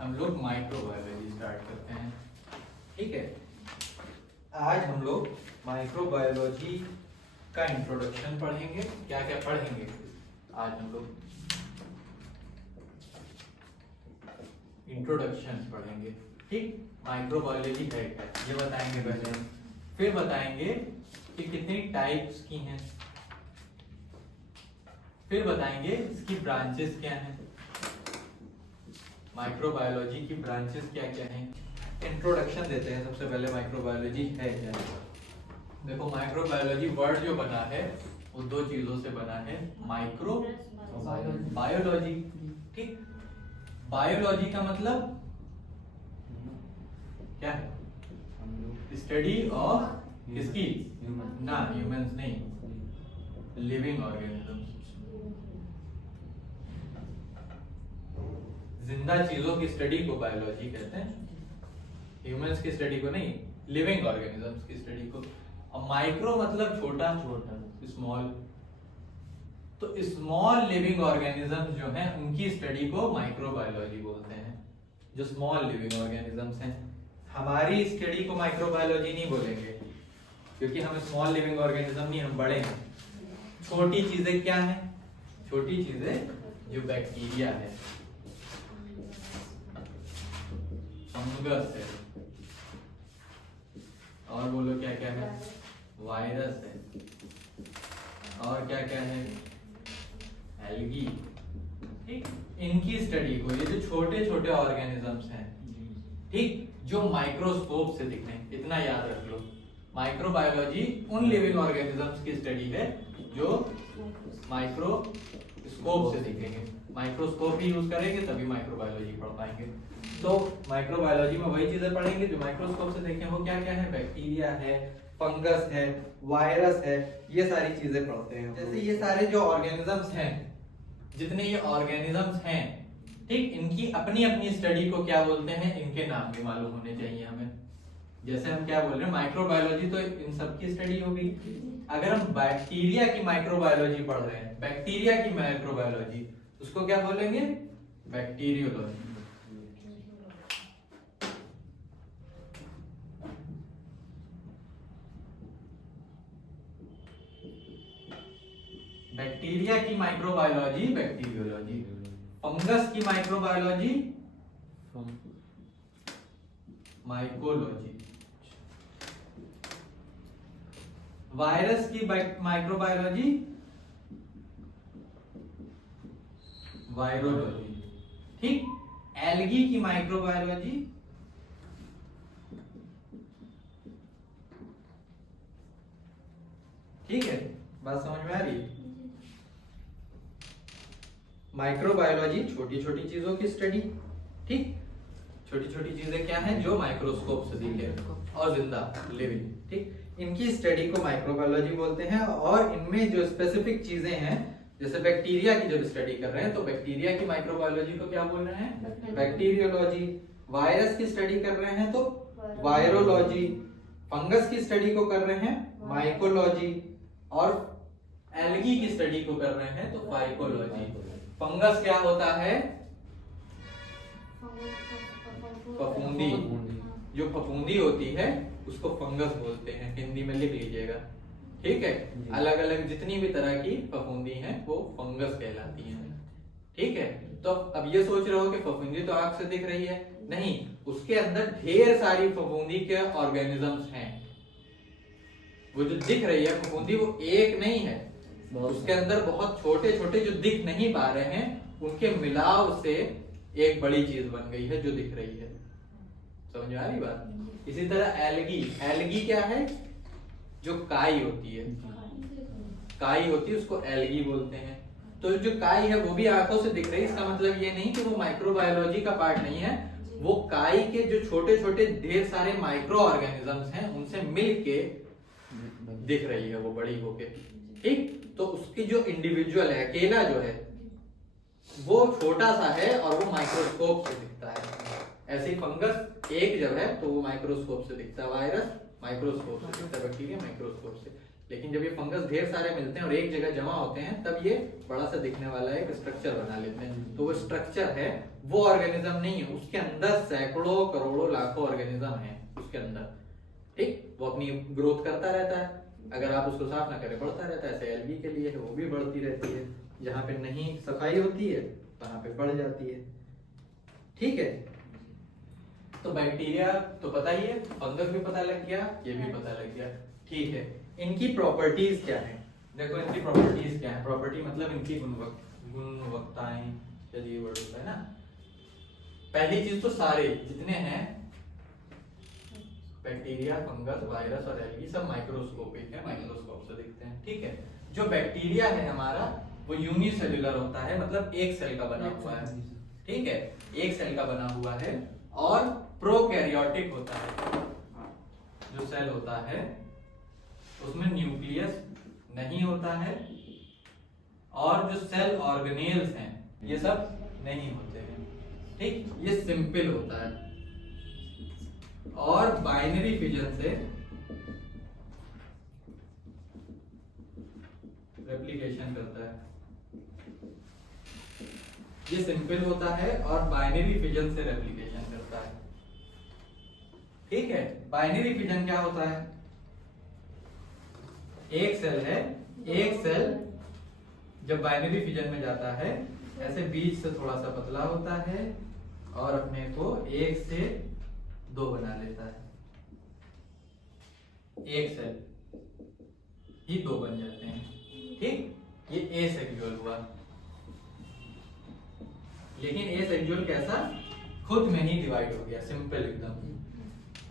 हम लोग microbiology start करते हैं। ठीक है, आज हम लोग माइक्रोबायोलॉजी का इंट्रोडक्शन पढ़ेंगे। क्या क्या पढ़ेंगे आज हम लोग? इंट्रोडक्शन पढ़ेंगे। ठीक, माइक्रोबायोलॉजी है क्या ये बताएंगे पहले, फिर बताएंगे कि कितनी टाइप्स की हैं, फिर बताएंगे इसकी ब्रांचेस क्या हैं, माइक्रोबायोलॉजी की ब्रांचेस क्या क्या हैं। इंट्रोडक्शन देते हैं सबसे पहले, माइक्रोबायोलॉजी है क्या। देखो, माइक्रोबायोलॉजी वर्ड जो बना है वो दो चीजों से बना है, माइक्रो बायोलॉजी। ठीक, बायोलॉजी का मतलब क्या है? स्टडी ऑफ किसकी? ना, ह्यूमंस नहीं, लिविंग ऑर्गेनिजम्स, जिंदा चीजों की स्टडी को बायोलॉजी कहते हैं, ह्यूमंस की स्टडी को नहीं, लिविंग ऑर्गेनिजम्स की स्टडी को। अब माइक्रो मतलब छोटा, स्मॉल, तो स्मॉल लिविंग ऑर्गेनिजम्स जो हैं उनकी स्टडी को माइक्रोबायोलॉजी बोलते हैं। जो स्मॉल लिविंग ऑर्गेनिजम्स हैं, हमारी स्टडी को माइक्रोबायोलॉजी नहीं बोलेंगे क्योंकि हम स्मॉल लिविंग ऑर्गेनिज्म नहीं, हम बड़े हैं। छोटी चीजें क्या हैं? छोटी चीजें जो बैक्टीरिया है, फंगस है, और बोलो क्या क्या है, वायरस है, और क्या क्या है, एल्गी। ठीक, इनकी स्टडी को, ये जो छोटे छोटे ऑर्गेनिजम्स हैं, ठीक, जो माइक्रोस्कोप से दिख रहे हैं, इतना याद रख लो। माइक्रोबायोलॉजी उन लिविंग ऑर्गेनिजम्स की स्टडी है जो माइक्रोस्कोप से दिखेंगे। माइक्रोस्कोप ही यूज करेंगे तभी माइक्रोबायोलॉजी पढ़ पाएंगे। तो माइक्रोबायोलॉजी में वही चीजें पढ़ेंगे जो माइक्रोस्कोप से देखें। वो क्या क्या है? बैक्टीरिया है, फंगस है, वायरस है, ये सारी चीजें पढ़ते हैं। जैसे ये सारे जो ऑर्गेनिजम्स हैं, जितने ये ऑर्गेनिजम्स हैं, ठीक, इनकी अपनी अपनी स्टडी को क्या बोलते हैं, इनके नाम भी मालूम होने चाहिए हमें। जैसे हम क्या बोल रहे हैं, माइक्रोबायोलॉजी तो इन सब की स्टडी होगी। अगर हम बैक्टीरिया की माइक्रोबायोलॉजी पढ़ रहे हैं, बैक्टीरिया की माइक्रोबायोलॉजी, उसको क्या बोलेंगे? बैक्टीरियोलॉजी। बैक्टीरिया की माइक्रोबायोलॉजी बैक्टीरियोलॉजी, फंगस की माइक्रोबायोलॉजी माइकोलॉजी, वायरस की माइक्रोबायोलॉजी वायरोलॉजी। ठीक, एल्गी की माइक्रोबायोलॉजी ठीक है, बात समझ में आ रही है? माइक्रोबायोलॉजी छोटी छोटी चीजों की स्टडी। ठीक, छोटी छोटी चीजें क्या हैं? जो माइक्रोस्कोप से दिखे और जिंदा, लिविंग। ठीक, इनकी स्टडी को माइक्रोबायोलॉजी बोलते हैं। और इनमें जो स्पेसिफिक चीजें हैं, जैसे बैक्टीरिया की जब स्टडी कर रहे हैं तो बैक्टीरिया की माइक्रोबायोलॉजी को क्या बोल रहे हैं? बैक्टीरियोलॉजी। वायरस की स्टडी कर रहे हैं तो वायरोलॉजी। फंगस की स्टडी को कर रहे हैं माइकोलॉजी, और एल्गी की स्टडी को कर रहे हैं तो फाइकोलॉजी। फंगस क्या होता है? फफूंदी। जो फफूंदी होती है उसको फंगस बोलते हैं, हिंदी में लिख लीजिएगा। ठीक है, अलग अलग जितनी भी तरह की फफूंदी हैं वो फंगस कहलाती हैं। ठीक है, तो अब ये सोच रहे हो कि फफूंदी तो आंख से दिख रही है, नहीं, उसके अंदर ढेर सारी फफूंदी के ऑर्गेनिजम्स हैं। वो जो दिख रही है फफूंदी वो एक नहीं है, उसके अंदर बहुत छोटे छोटे जो दिख नहीं पा रहे हैं उनके मिलाव से एक बड़ी चीज बन गई है जो दिख रही है। समझ आ रही बात? इसी तरह एल्गी, एल्गी क्या है? जो काई होती है, काई होती है उसको एल्गी बोलते हैं। तो जो काई है वो भी आंखों से दिख रही है, इसका मतलब ये नहीं कि वो माइक्रोबायोलॉजी का पार्ट नहीं है। वो काई के जो छोटे छोटे ढेर सारे माइक्रो ऑर्गेनिजम्स हैं उनसे मिलके दिख रही है वो बड़ी होके। ठीक, तो उसकी जो इंडिविजुअल है, अकेला जो है, वो छोटा सा है और वो माइक्रोस्कोप से दिखता है। ऐसे ही फंगस एक जब है तो वो माइक्रोस्कोप से दिखता है, वायरस माइक्रोस्कोप से दिखता है, बैक्टीरिया माइक्रोस्कोप से। लेकिन जब ये फंगस ढेर सारे मिलते हैं और एक जगह जमा होते हैं तब ये बड़ा सा दिखने वाला एक स्ट्रक्चर बना लेते हैं। तो वो स्ट्रक्चर है वो ऑर्गेनिज्म नहीं है, उसके अंदर सैकड़ों करोड़ों लाखों ऑर्गेनिज्म है उसके अंदर। ठीक, वो अपनी ग्रोथ करता रहता है, अगर आप उसको साफ ना करें बढ़ता रहता है। ऐसे एलगी के लिए है, वो भी बढ़ती रहती है, जहां पे नहीं सफाई होती है वहां पे बढ़ जाती है। ठीक है, तो बैक्टीरिया तो पता ही है, फंगस भी पता लग गया, ये भी पता लग गया। ठीक है, इनकी प्रॉपर्टीज क्या है? देखो इनकी प्रॉपर्टीज क्या है। प्रॉपर्टी मतलब इनकी गुणवत्ताएं, चलिए वर्ड होता है ना। पहली चीज तो सारे जितने हैं बैक्टीरिया, फंगस, वायरस और एल्गी सब माइक्रोस्कोपिक है, माइक्रोस्कोप से दिखते हैं। ठीक है, जो बैक्टीरिया है हमारा वो यूनिसेल्युलर होता है, मतलब एक सेल का बना हुआ है। ठीक है, एक सेल का बना हुआ है और प्रोकैरियोटिक होता है। जो सेल होता है उसमें न्यूक्लियस नहीं होता है और जो सेल ऑर्गेनेल्स हैं ये सब नहीं होते हैं। ठीक, ये सिंपल होता है और बाइनरी फिजन से रेप्लिकेशन करता है। ये सिंपल होता है और बाइनरी फिजन से रेप्लिकेशन करता है। ठीक है, बाइनरी फिजन क्या होता है? एक सेल है, एक सेल जब बाइनरी फिजन में जाता है ऐसे बीच से थोड़ा सा पतला होता है और अपने को एक से दो बना लेता है। एक सेल ही दो बन जाते हैं। ठीक, ये एसेक्सुअल हुआ। लेकिन एसेक्सुअल कैसा? खुद में ही डिवाइड हो गया, सिंपल एकदम।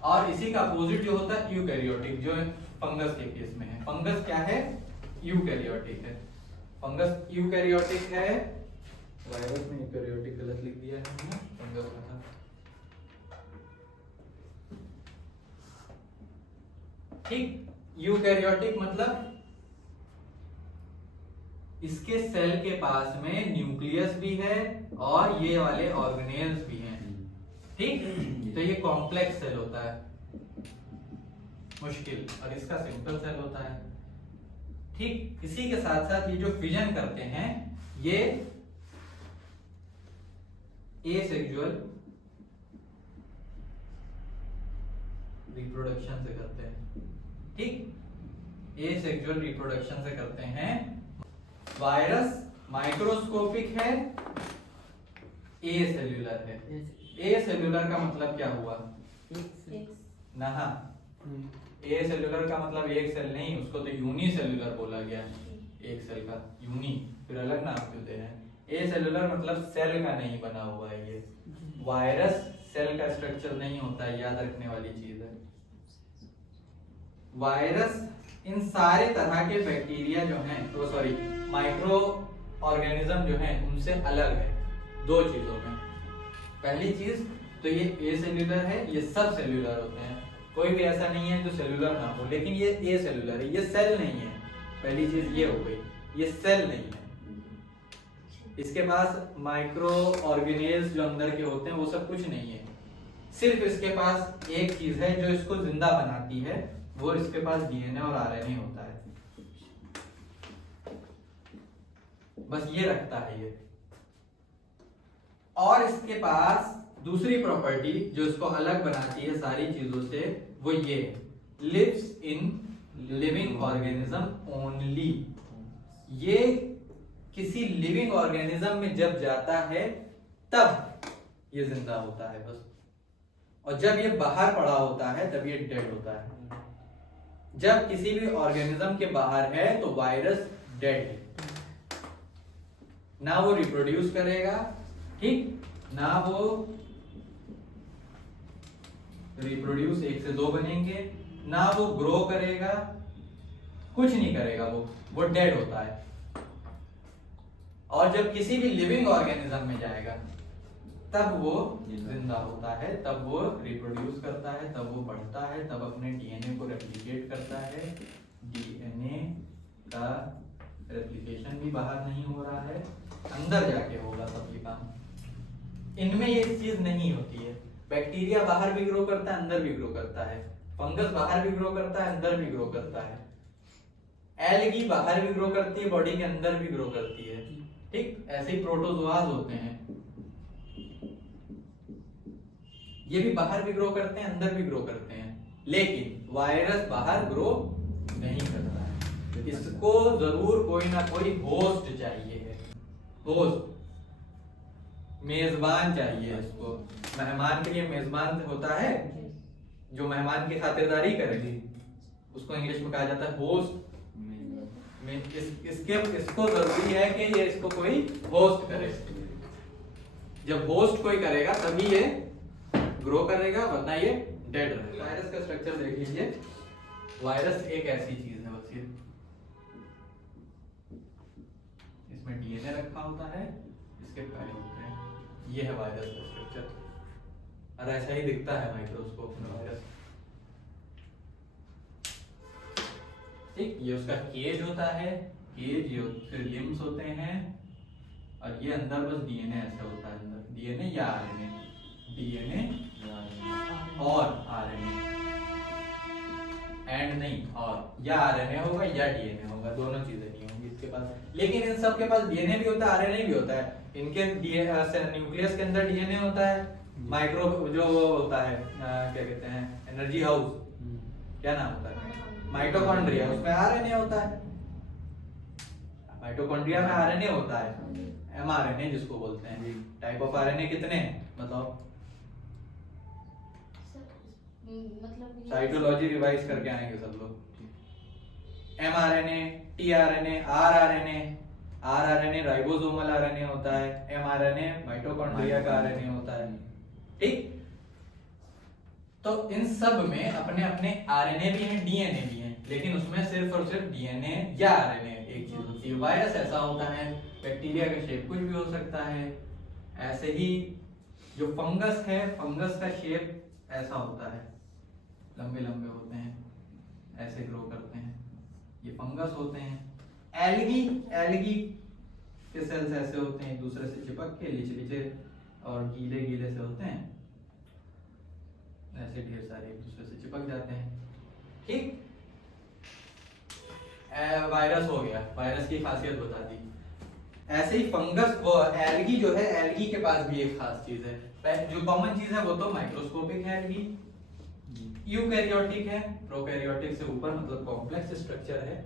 और इसी का अपोजिट जो होता है यूकैरियोटिक, जो फंगस के केस में है। फंगस क्या है? यूकैरियोटिक है। फंगस यूकैरियोटिक है, वायरस में यूकैरियोटिक गलत लिख दिया है हमने, फंगस में था। ठीक, यूकैरियोटिक मतलब इसके सेल के पास में न्यूक्लियस भी है और ये वाले ऑर्गेनेल्स भी हैं। ठीक, तो ये कॉम्प्लेक्स सेल होता है, मुश्किल, और इसका सिंपल सेल होता है। ठीक, इसी के साथ साथ ये जो फिजन करते हैं ये एसेक्सुअल रिप्रोडक्शन से करते हैं। ठीक, एसेक्सुअल रिप्रोडक्शन से करते हैं। वायरस माइक्रोस्कोपिक है, ए सेल्यूलर है। ए सेल्यूलर का मतलब क्या हुआ? ना, ए सेल्यूलर का मतलब एक सेल नहीं, उसको तो यूनिसेल्यूलर बोला गया। एक सेल का यूनि, फिर अलग नाम क्यों दे रहे हैं? ए सेल्यूलर मतलब सेल का नहीं बना हुआ है ये। वायरस सेल का स्ट्रक्चर नहीं होता है, याद रखने वाली चीज है। वायरस इन सारे तरह के बैक्टीरिया जो हैं, तो सॉरी माइक्रो ऑर्गेनिज्म जो हैं उनसे अलग है दो चीजों में। पहली चीज तो ये ए सेल्यूलर है, ये सब सेल्यूलर होते हैं, कोई भी ऐसा नहीं है जो सेल्यूलर ना हो, लेकिन ये ए सेल्यूलर है, ये सेल नहीं है। पहली चीज ये हो गई, ये सेल नहीं है। इसके पास माइक्रो ऑर्गेनेल्स जो अंदर के होते हैं वो सब कुछ नहीं है। सिर्फ इसके पास एक चीज है जो इसको जिंदा बनाती है, वो इसके पास डीएनए और आरएनए होता है, बस ये रखता है ये। और इसके पास दूसरी प्रॉपर्टी जो इसको अलग बनाती है सारी चीजों से, वो ये lives in living organism only. ये किसी लिविंग ऑर्गेनिज्म में जब जाता है तब ये जिंदा होता है बस, और जब ये बाहर पड़ा होता है तब ये डेड होता है। जब किसी भी ऑर्गेनिज्म के बाहर है तो वायरस डेड है, ना वो रिप्रोड्यूस करेगा, ठीक, ना वो रिप्रोड्यूस एक से दो बनेंगे, ना वो ग्रो करेगा, कुछ नहीं करेगा, वो डेड होता है। और जब किसी भी लिविंग ऑर्गेनिज्म में जाएगा तब वो जिंदा होता है, तब वो रिप्रोड्यूस करता है, तब वो बढ़ता है, तब अपने डीएनए को रेप्लिकेट करता है। डीएनए का रेप्लिकेशन भी बाहर नहीं हो रहा है, अंदर जाके होगा सब ये काम। इनमें ये चीज नहीं होती है। बैक्टीरिया बाहर भी ग्रो करता है, अंदर भी ग्रो करता है। फंगस बाहर भी ग्रो करता है, अंदर भी ग्रो करता है। एलगी बाहर भी ग्रो करती है, बॉडी के अंदर भी ग्रो करती है, ठीक। ऐसे ही प्रोटोजोआज होते हैं, ये भी बाहर भी ग्रो करते हैं, अंदर भी ग्रो करते हैं, लेकिन वायरस बाहर ग्रो नहीं करता है। इसको जरूर कोई ना कोई होस्ट चाहिए है, होस्ट, मेजबान चाहिए इसको। मेहमान के लिए मेजबान होता है, जो मेहमान की खातिरदारी करे, उसको इंग्लिश में कहा जाता है होस्ट। इसको जरूरी है कि ये इसको कोई होस्ट करे। जब होस्ट कोई करेगा तभी ये ग्रो करेगा, वरना ये डेड रहेगा। वायरस का स्ट्रक्चर देख लीजिए। वायरस एक ऐसी चीज है, बस ये इसमें डीएनए रखा होता है, इसके पैर होते हैं, ये है वायरस का स्ट्रक्चर। और ऐसा ही दिखता है माइक्रोस्कोप में वायरस, ठीक। ये उसका केज होता है, केज, ये फिर लिम्स होते हैं, और ये अंदर बस डीएनए ऐसा होता है, अंदर डीएनए या आरएनए, डीएनए और आरएनए, एंड नहीं, और या आरएनए होगा या डीएनए होगा, दोनों चीजें नहीं होंगी इसके पास। लेकिन इन सब के पास डीएनए भी होता है, आरएनए भी होता है। इनके न्यूक्लियस के अंदर डीएनए होता है, माइक्रो जो होता है क्या कहते हैं, एनर्जी हाउस, क्या नाम होता है, माइटोकॉन्ड्रिया, उसमें आरएनए होता है। माइटोकॉन्ड्रिया में आरएनए होता है, एमआरएनए जिसको बोलते हैं। टाइप ऑफ आरएनए कितने हैं बताओ? मतलब साइटोलॉजी रिवाइज करके आएंगे सब लोग। MRNA, tRNA, rRNA. RRNA ribosomal RNA होता है, एमआरएनए माइटोकॉन्ड्रिया का आरएनए होता है, ठीक। तो इन सब में अपने अपने आरएनए भी हैं, डीएनए भी हैं, लेकिन उसमें सिर्फ और सिर्फ डीएनए या आरएनए एक चीज होती है। वायरस ऐसा होता है, बैक्टीरिया का शेप कुछ भी हो सकता है। ऐसे ही जो फंगस है, फंगस का शेप ऐसा होता है, लंबे लंबे होते हैं, ऐसे ग्रो करते हैं, ये फंगस होते हैं। एल्गी, एल्गी के सेल्स ऐसे होते हैं, एक दूसरे से चिपक के लीचे लीचे और गीले गीले से होते हैं, ऐसे ढेर सारे एक दूसरे से चिपक जाते हैं, ठीक। वायरस हो गया, वायरस की खासियत बता दी। ऐसे ही फंगस, वो एल्गी जो है, एल्गी के पास भी एक खास चीज है। जो कॉमन चीज है वो तो माइक्रोस्कोपिक है एल्गी, यूकैरियोटिक है, प्रोकैरियोटिक से ऊपर, मतलब कॉम्प्लेक्स स्ट्रक्चर है,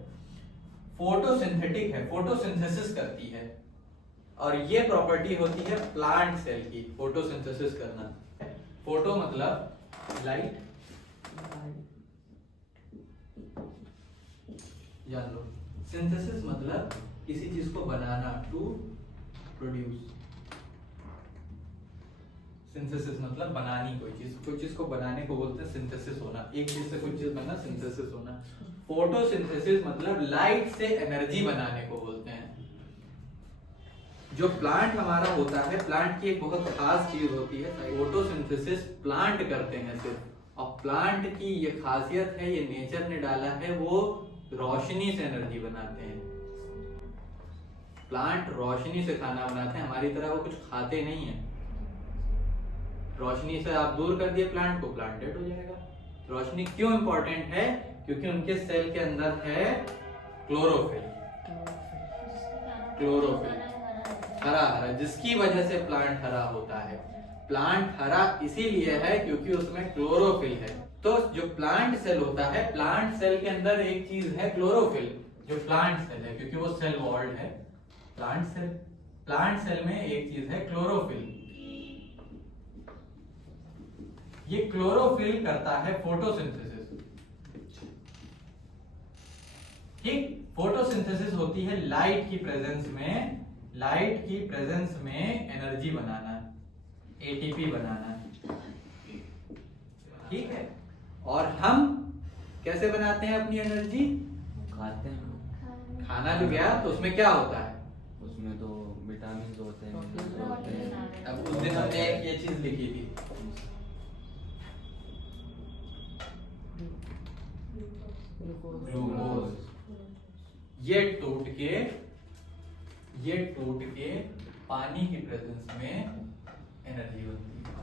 फोटोसिंथेटिक है, फोटोसिंथेसिस करती है, और ये प्रॉपर्टी होती है प्लांट सेल की, फोटोसिंथेसिस करना। फोटो मतलब लाइट, जान लो। सिंथेसिस मतलब किसी चीज को बनाना, टू प्रोड्यूस। सिंथेसिस मतलब बनानी कोई चीज को बनाने को बोलते हैं सिंथेसिस होना, एक चीज से कुछ चीज बनना, सिंथेसिस होना। फोटोसिंथेसिस मतलब लाइट से एनर्जी बनाने को बोलते हैं। जो प्लांट हमारा होता है, प्लांट की एक बहुत खास चीज होती है, फोटोसिंथेसिस प्लांट करते हैं सिर्फ, और प्लांट की ये खासियत है, ये नेचर ने डाला है, वो रोशनी से एनर्जी बनाते हैं। प्लांट रोशनी से खाना बनाते हैं, हमारी तरह वो कुछ खाते नहीं है। रोशनी से आप दूर कर दिए प्लांट को, प्लांट डेड हो जाएगा। रोशनी क्यों इंपॉर्टेंट है? क्योंकि उनके सेल के अंदर है क्लोरोफिल, क्लोरोफिल हरा हरा, जिसकी वजह से प्लांट हरा होता है। प्लांट हरा इसीलिए है क्योंकि उसमें क्लोरोफिल है। तो जो प्लांट सेल होता है, प्लांट सेल के अंदर एक चीज है क्लोरोफिल, जो प्लांट सेल है, क्योंकि वो सेल वॉल्ड है। प्लांट सेल में एक चीज है क्लोरोफिल, ये क्लोरोफिल करता है फोटोसिंथेसिस, ठीक। फोटोसिंथेसिस होती है लाइट की प्रेजेंस में, लाइट की प्रेजेंस में एनर्जी बनाना, एटीपी बनाना, ठीक है। और हम कैसे बनाते हैं अपनी एनर्जी? खाते हैं। खाना भी गया तो उसमें क्या होता है? उसमें तो विटामिन होते हैं, अब उस दिन हमने एक ये चीज लिखी थी, ग्लूकोज। ये टूट के पानी की प्रेजेंस में एनर्जी बनती है,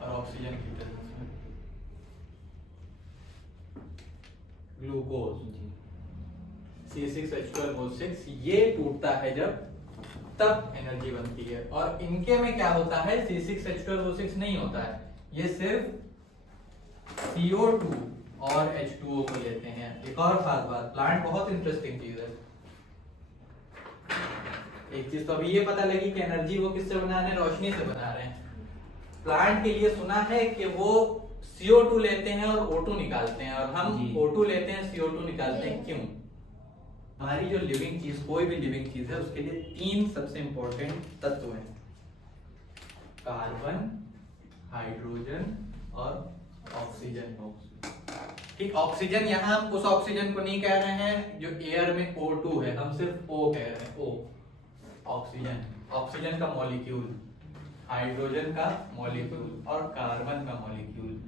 और ऑक्सीजन की प्रेजेंस में। C6H12O6 ये टूटता है जब, तब एनर्जी बनती है। और इनके में क्या होता है, C6H12O6 नहीं होता है, ये सिर्फ CO2 और H2O को लेते हैं। एक और खास बात, प्लांट बहुत इंटरेस्टिंग चीज है। एक चीज तो अभी ये पता लगी कि एनर्जी वो किससे बना रहे हैं, रोशनी से बना रहे हैं। प्लांट के लिए सुना है कि वो CO2 लेते हैं और O2 निकालते हैं, और हम जी। O2 लेते हैं, CO2 निकालते हैं। क्यों? हमारी जो लिविंग चीज, कोई भी लिविंग चीज है, उसके लिए 3 सबसे इंपॉर्टेंट तत्व हैं, कार्बन, हाइड्रोजन और ऑक्सीजन। ठीक, ऑक्सीजन, यहाँ हम उस ऑक्सीजन को नहीं कह रहे हैं जो एयर में O2 है, हम सिर्फ O कह रहे हैं, O ऑक्सीजन, ऑक्सीजन का मॉलिक्यूल, हाइड्रोजन का मॉलिक्यूल और कार्बन का मॉलिक्यूल।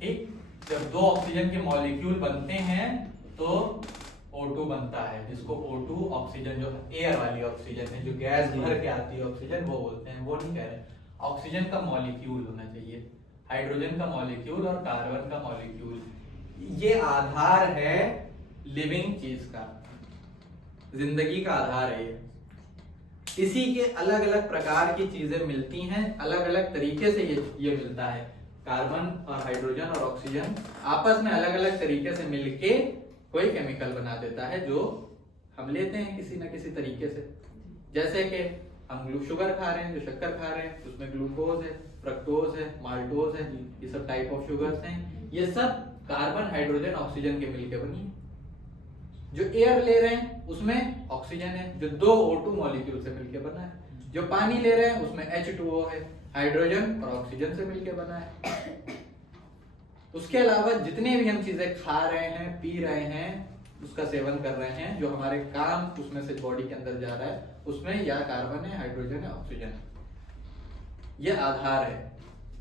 ठीक, जब 2 ऑक्सीजन के मॉलिक्यूल बनते हैं तो O2 बनता है, जिसको O2 ऑक्सीजन, जो एयर वाली ऑक्सीजन है, जो गैस भर के आती है ऑक्सीजन, वो बोलते हैं। वो नहीं कह रहे, ऑक्सीजन का मॉलिक्यूल होना चाहिए, हाइड्रोजन का मॉलिक्यूल और कार्बन का मॉलिक्यूल। ये आधार है लिविंग चीज का, जिंदगी का आधार है ये। इसी के अलग अलग प्रकार की चीजें मिलती हैं, अलग अलग तरीके से ये मिलता है। कार्बन और हाइड्रोजन और ऑक्सीजन आपस में अलग अलग तरीके से मिलके कोई केमिकल बना देता है, जो हम लेते हैं किसी ना किसी तरीके से। जैसे कि हम शुगर खा रहे हैं, जो शक्कर खा रहे हैं, उसमें ग्लूकोज है, फ्रक्टोज है, माल्टोज है, ये सब टाइप ऑफ शुगर्स हैं। ये सब कार्बन, हाइड्रोजन, ऑक्सीजन के मिलके बनी है। जो एयर ले रहे हैं उसमें ऑक्सीजन है, जो 2 O2 मॉलिक्यूल से मिलके बना है। जो पानी ले रहे हैं उसमें H2O है, हाइड्रोजन और ऑक्सीजन से मिलके बना है। उसके अलावा जितने भी हम चीजें खा रहे हैं, पी रहे हैं, उसका सेवन कर रहे हैं, जो हमारे काम उसमें से बॉडी के अंदर जा रहा है, उसमें या कार्बन है, हाइड्रोजन है, ऑक्सीजन है। ये आधार है।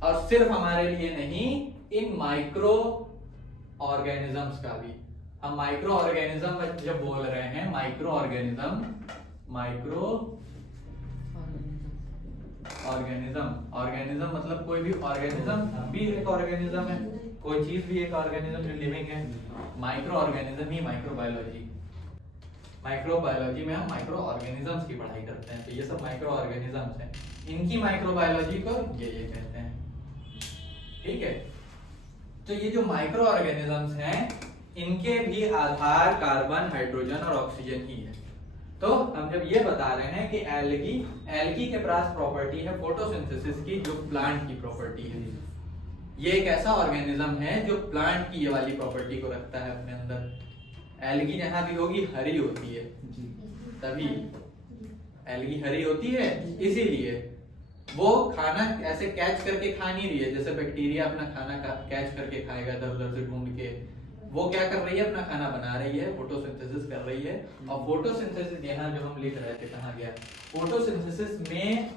और सिर्फ हमारे लिए नहीं, इन माइक्रो ऑर्गेनिजम्स का भी। हम माइक्रो ऑर्गेनिज्म जब बोल रहे हैं, माइक्रो ऑर्गेनिज्म मतलब कोई भी ऑर्गेनिज्म भी एक ऑर्गेनिज्म है, कोई चीज भी एक ऑर्गेनिज्म जो लिविंग है। माइक्रो ऑर्गेनिज्म ही माइक्रोबायोलॉजी में हम माइक्रो ऑर्गेनिजम्स की पढ़ाई करते हैं। तो ये सब माइक्रो ऑर्गेनिजम्स हैं, इनकी माइक्रोबायोलॉजी को ये कहते हैं। ठीक है, तो ये जो माइक्रो ऑर्गेनिजम्स हैं, इनके भी आधार कार्बन, हाइड्रोजन और ऑक्सीजन ही है। तो हम जब ये बता रहे हैं कि एल्गी के पास प्रॉपर्टी है फोटोसिंथेसिस की, जो प्लांट की प्रॉपर्टी है। ये एक ऐसा ऑर्गेनिज्म है जो प्लांट की ये वाली प्रॉपर्टी को रखता है अपने अंदर। एल्गी जहां भी होगी हरी होती है, तभी एल्गी हरी होती है। इसीलिए वो खाना ऐसे कैच करके खा नहीं रही है, जैसे बैक्टीरिया अपना खाना कैच करके खाएगा इधर उधर से ढूंढ के। वो क्या कर रही है, अपना खाना बना रही है, फोटोसिंथेसिस कर रही है। और फोटोसिंथेसिस यहाँ जो हम लिख रहे थे, कहाँ गया, फोटोसिंथेसिस में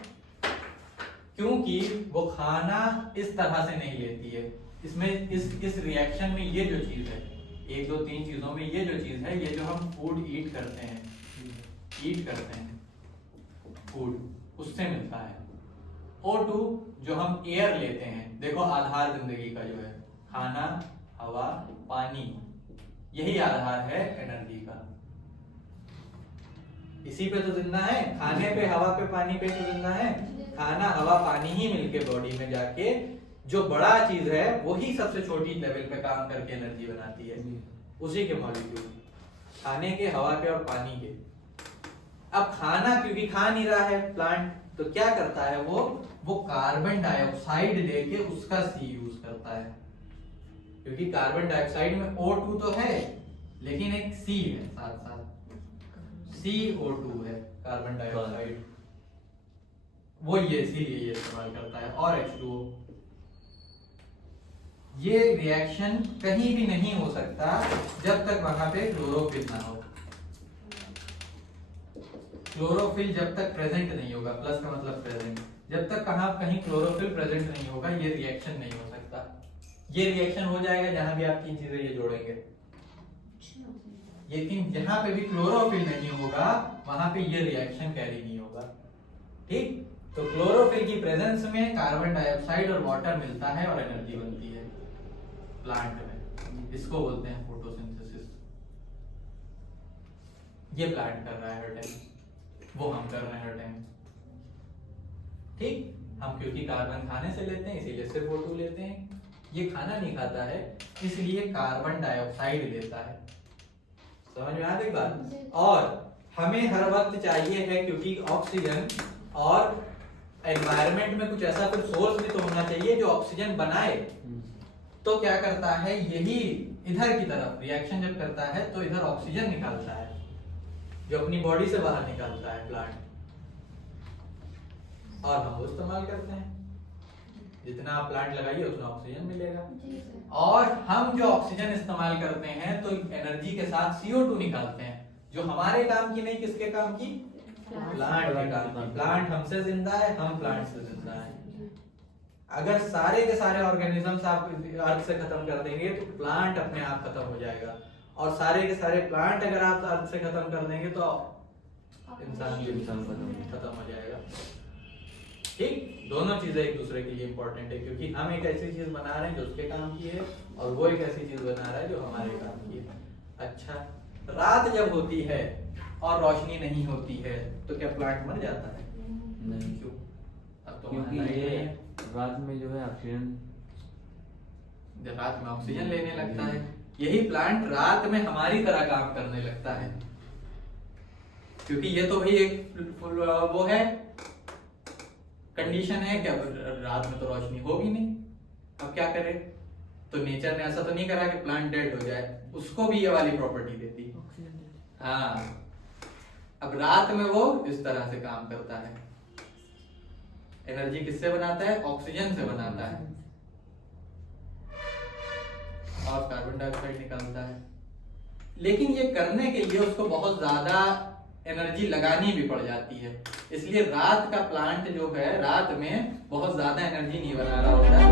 क्योंकि वो खाना इस तरह से नहीं लेती है, इसमें इस रिएक्शन में ये जो चीज है, 1 2 3 चीजों में ये जो चीज है, ये जो हम फूड ईट करते हैं फूड, उससे मिलता है। O2 जो हम एयर लेते हैं, देखो आधार जिंदगी का जो है, खाना, हवा, पानी, यही आधार है एनर्जी का। इसी पे तो जिंदा है, खाने पे, हवा पे, पानी पे तो जिंदा है। खाना, हवा, पानी ही मिलके बॉडी में जाके जो बड़ा चीज है वही सबसे छोटी लेवल पे काम करके एनर्जी बनाती है, उसी के मॉलिक्यूल, खाने के, हवा के और पानी के। अब खाना क्योंकि खा नहीं रहा है प्लांट, तो क्या करता है वो कार्बन डाइऑक्साइड लेके उसका C यूज करता है, क्योंकि कार्बन डाइऑक्साइड में O2 तो है लेकिन एक C है साथ साथ, CO2 है कार्बन डाइऑक्साइड, वो ये इसीलिए ये इस्तेमाल करता है। और H2O। ये रिएक्शन कहीं भी नहीं हो सकता जब तक वहां पे क्लोरोफिल ना हो। क्लोरोफिल जब तक प्रेजेंट नहीं होगा, प्लस का मतलब प्रेजेंट, जब तक कहीं क्लोरोफिल प्रेजेंट नहीं होगा ये रिएक्शन नहीं हो सकता। ये रिएक्शन हो जाएगा जहां भी आप 3 चीजें ये जोड़ेंगे, लेकिन जहां पे भी क्लोरोफिल नहीं होगा वहां पे ये रिएक्शन कैरी नहीं होगा। ठीक, तो क्लोरोफिल की प्रेजेंस में कार्बन डाइऑक्साइड और वाटर मिलता है और एनर्जी बनती है प्लांट में, इसको बोलते हैं फोटोसिंथेसिस। ये प्लांट कर रहा है हर टाइम, वो हम कर रहे हैं हर टाइम। ठीक, हम क्योंकि कार्बन खाने से लेते हैं इसीलिए सिर्फ O2 लेते हैं, ये खाना नहीं खाता है इसलिए कार्बन डाइऑक्साइड लेता है। समझ में आ गई बात? और हमें हर वक्त चाहिए है क्योंकि ऑक्सीजन, और एनवायरनमेंट में कुछ ऐसा फिर सोर्स भी तो होना चाहिए जो ऑक्सीजन बनाए। तो क्या करता है, यही इधर की तरफ रिएक्शन जब करता है तो इधर ऑक्सीजन निकालता है जो अपनी बॉडी से बाहर निकालता है प्लांट, और हम वो इस्तेमाल करते हैं। जितना आप प्लांट लगाइए उतना ऑक्सीजन मिलेगा। जी सर। और हम जो ऑक्सीजन इस्तेमाल करते हैं तो एनर्जी के साथ CO2 निकालते हैं, जो हमारे काम की नहीं, किसके काम की? प्लांट के काम की। प्लांट हमसे जिंदा है, हम प्लांट से जिंदा है। अगर सारे के सारे ऑर्गेनिजम्स आप अर्थ से खत्म कर देंगे तो प्लांट अपने आप खत्म हो जाएगा, और सारे के सारे प्लांट अगर आप अर्थ से खत्म कर देंगे तो इंसान भी खत्म हो जाएगा। ठीक, दोनों चीजें एक दूसरे के लिए इंपॉर्टेंट है, क्योंकि हम एक ऐसी चीज बना रहे हैं जो उसके काम की है और वो एक ऐसी चीज बना रहा है जो हमारे काम की है। अच्छा, रात जब होती है और रोशनी नहीं होती है तो क्या प्लांट मर जाता है? नहीं, क्यों? अब तो क्योंकि हमारा ये है। रात में जो है ऑक्सीजन, जब रात में ऑक्सीजन लेने लगता है, यही प्लांट रात में हमारी तरह काम करने लगता है, क्योंकि ये तो भाई एक वो है कंडीशन है कि अब रात में तो रोशनी होगी नहीं, अब क्या करे? तो नेचर ने ऐसा तो नहीं करा कि प्लांट डेड हो जाए, उसको भी ये वाली प्रॉपर्टी देती। हाँ, अब रात में वो इस तरह से काम करता है। एनर्जी किससे बनाता है? ऑक्सीजन से बनाता है, और कार्बन डाइऑक्साइड निकालता है। लेकिन ये करने के लिए उसको बहुत ज्यादा एनर्जी लगानी भी पड़ जाती है, इसलिए रात का प्लांट जो है रात में बहुत ज्यादा एनर्जी नहीं बना रहा होता है।